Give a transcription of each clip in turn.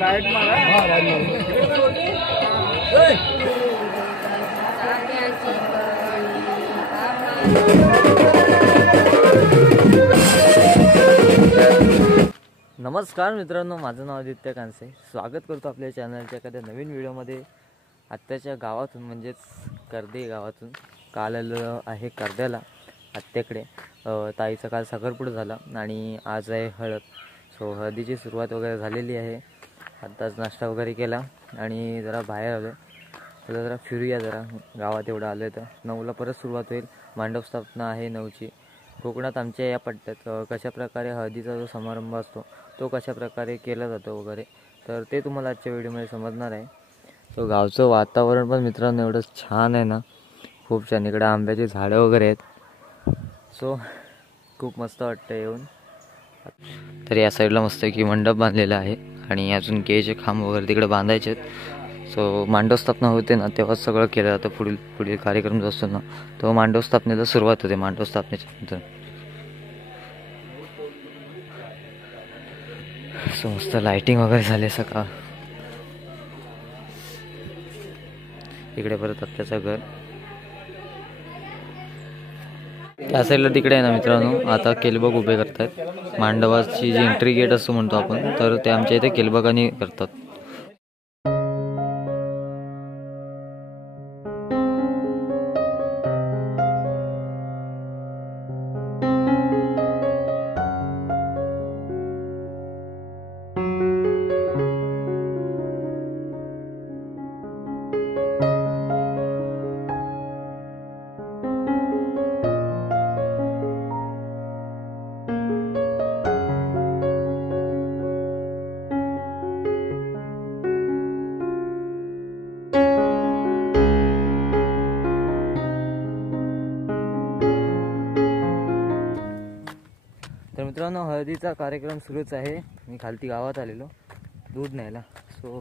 Right मारा नमस्कार मित्रांनो, माझं नाव आदित्य कांसे. स्वागत करतो आपल्या चॅनलच्या एखाद्या नवीन व्हिडिओमध्ये. आत्याच्या गावातून म्हणजेच कर्दे गावातून काल आलेलो आहे कर्द्याला आत्याकडे. ताईचा काल साखरपुडा झाला आणि आज आहे हळद. सो हळदीची सुरुवात वगैरे झालेली आहे. आत्ताच नाश्ता वगैरे केला आणि जरा बाहेर आलो. जरा फिरूया जरा गावात. एवढं आलं तर 9ला परत सुरुवात होईल. मांडव स्थापना आहे 9ची. कोकणात आमच्या या पट्ट्यात कशाप्रकारे हळदीचा जो समारंभ असतो तो कशाप्रकारे केला जातो वगैरे, तर ते तुम्हाला आजच्या व्हिडिओमध्ये समजणार आहे. सो गावचं वातावरण पण मित्रांनो एवढं छान आहे ना, खूप छान. इकडे आंब्याची झाडं वगैरे आहेत. सो खूप मस्त वाटतं येऊन. तर या साईडला मस्त की मंडप बांधलेला आहे आणि अजून केळीचे खांब वगैरे तिकडे बांधायचे आहेत. सो मांडव स्थापना होते ना तेव्हा सगळं केलं जातं. पुढील कार्यक्रम जो असतो ना तो मांडव स्थापनेला सुरुवात होते. मांडव स्थापनेच्या नंतर सो मस्त लाइटिंग वगैरे झाली सकाळ. इकडे परत आत्याचं घर. त्या साईडला तिकडे आहे ना मित्रांनो, आता केलबग उभे करतात. मांडवाची जी एंट्री गेट असतो म्हणतो आपण, तर ते आमच्या इथे केलबगानी करतात. तर मित्रांनो, हळदीचा कार्यक्रम सुरूच आहे. मी खालती गावात आलेलो दूध न्यायला. सो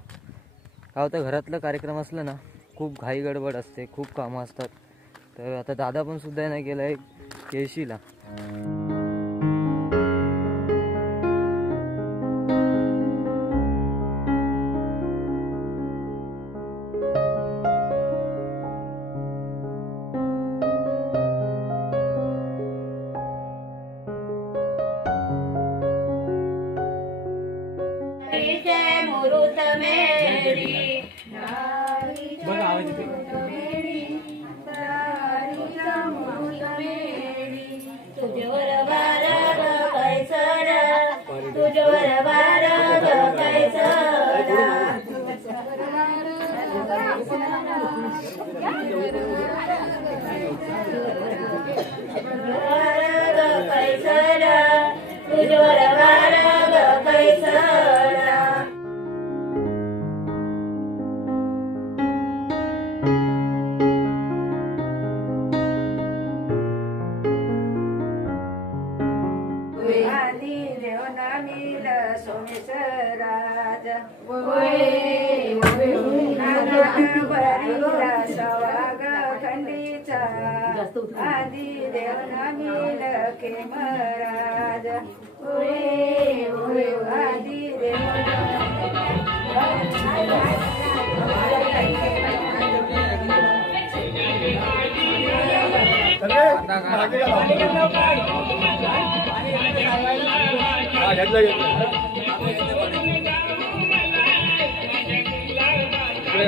काय होतं, घरातलं कार्यक्रम असलं ना खूप घाई गडबड असते, खूप कामं असतात. तर आता दादा पण सुद्धा नाही गेला आहे केळशीला. आदि देवनामील के महाराज आदि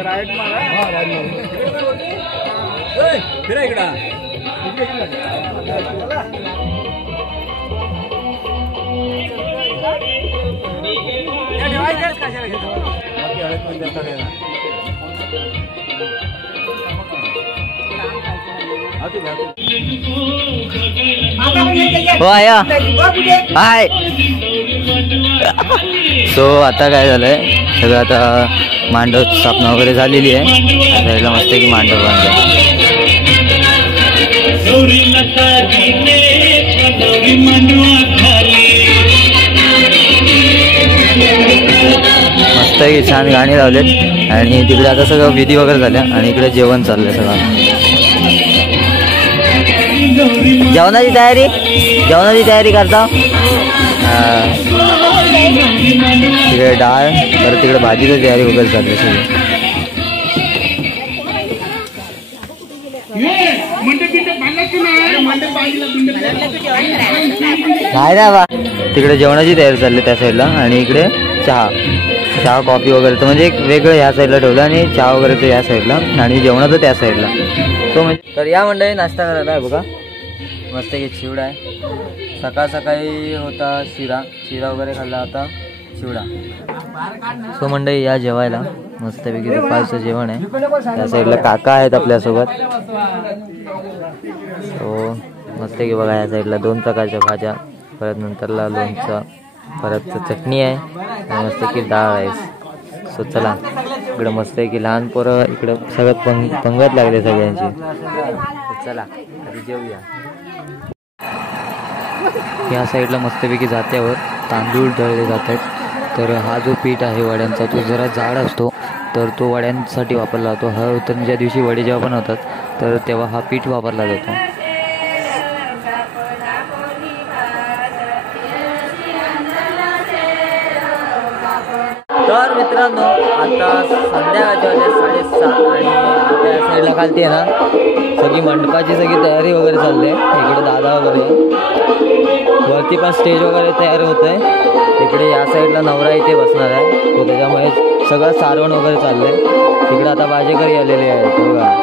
राइट मारा फिर इकडा हो आया हाय. सो आता काय झालंय, सगळं आता मांडव स्थापना वगैरे झालेली आहे. मस्त की मांडव बांधलं. मस्त की छान गाणी लावलेत आणि तिकडे आता सगळं विधी वगैरे झाल्या आणि इकडे जेवण चाललंय सगळं. जेवणाची तयारी करता. तिकडे डाळ, परत तिकडे भाजीची तयारी वगैरे चालली सगळी. नाही ना बा, तिकडे जेवणाची तयारी चालली त्या साईडला आणि इकडे चहा कॉफी वगैरे तर म्हणजे एक वेगळं ह्या साईडला ठेवलं आणि चहा वगैरे तर या साईडला आणि जेवणाचं त्या साईडला. तो म्हणजे तर या मंडळी नाश्ता करायला आहे बघा. मस्त की चिवडा आहे. सकाळी होता शिरा वगैरे खाल्ला, आता चिवडा. सो मंडळी या जेवायला मस्तपैकी दुपारचं जेवण आहे. त्या साईडला काका आहेत आपल्यासोबत. सो मस्त की बघा या साईडला 2 प्रकारच्या भाज्या, परत नंतरला लोणचं, परत चटणी आहे आणि मस्त की डाळ आहे. सो चला इकडं मस्त आहे की लहान पोरं इकडं सगळं पंगत लागले सगळ्यांची. चला आधी जेवूया. या साईडला मस्तपैकी जात्यावर तांदूळ दळले जात आहेत. तर हा जो पीठ आहे वड्यांचा तो जरा जाड असतो, तर तो वड्यांसाठी वापरला जातो. हा तर ज्या दिवशी वडे जेव्हा बनवतात तर तेव्हा हा पीठ वापरला जातो. तर मित्रांनो आता संध्याकाळचे वाजले 7:30 आणि आता या साईडला खालती आहे ना सगळी मंडपाची सगळी तयारी वगैरे चालली आहे. इकडे दादा वगैरे वरती पण स्टेज वगैरे तयार होत आहे. इकडे या साईडला नवरा इथे बसणार आहे, तो त्याच्यामुळे सगळं सारवण वगैरे चाललं आहे. तिकडे आता बाजेकरी आलेले आहेत बघा.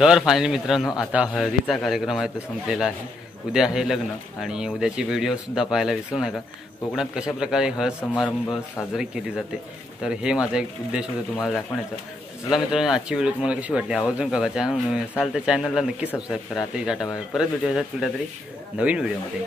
तर फायनली मित्रांनो, आता हळदीचा कार्यक्रम आहे तो संपलेला आहे. उद्या आहे लग्न आणि उद्याची व्हिडिओसुद्धा पाहायला विसरू नका. कोकणात कशा प्रकारे हळद समारंभ साजरी केली जाते, तर हे माझा एक उद्देश होता तुम्हाला दाखवण्याचा. चला मित्रांनो, आजची व्हिडिओ तुम्हाला कशी वाटली आवर्जून कळवा. चॅनल नवीन असाल तर चॅनलला नक्की सबस्क्राईब करा. आता टाटा बाय. परत भेटूया कुठल्या तरी नवीन व्हिडिओमध्ये.